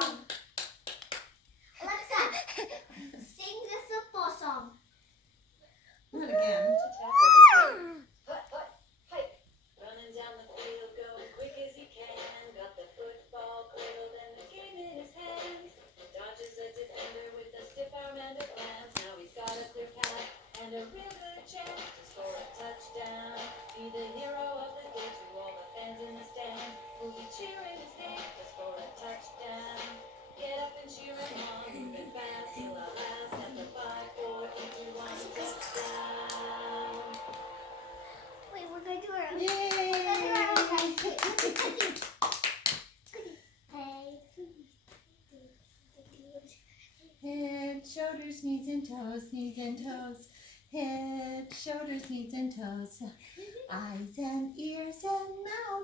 song. Alexa, sing the football song. Do it again. To tackle the game. Hike. Running down the field, going quick as he can. Got the football cradled and the game in his hands. Dodges a defender with a stiff arm and a glance. Now he's got a clear path and a real good chance to score a touchdown. Be the hero of the day to all the fans in the stand. Who'll be cheering his name to score a touchdown. Get up and cheer him on, moving fast till the last. At the 5, 4, 3, 2, 1, touchdown. Wait, we're going to do our own. Yay! We're going to do our own. Head, shoulders, knees and toes, knees and toes. Head, shoulders, knees and toes. Eyes and ears and mouth.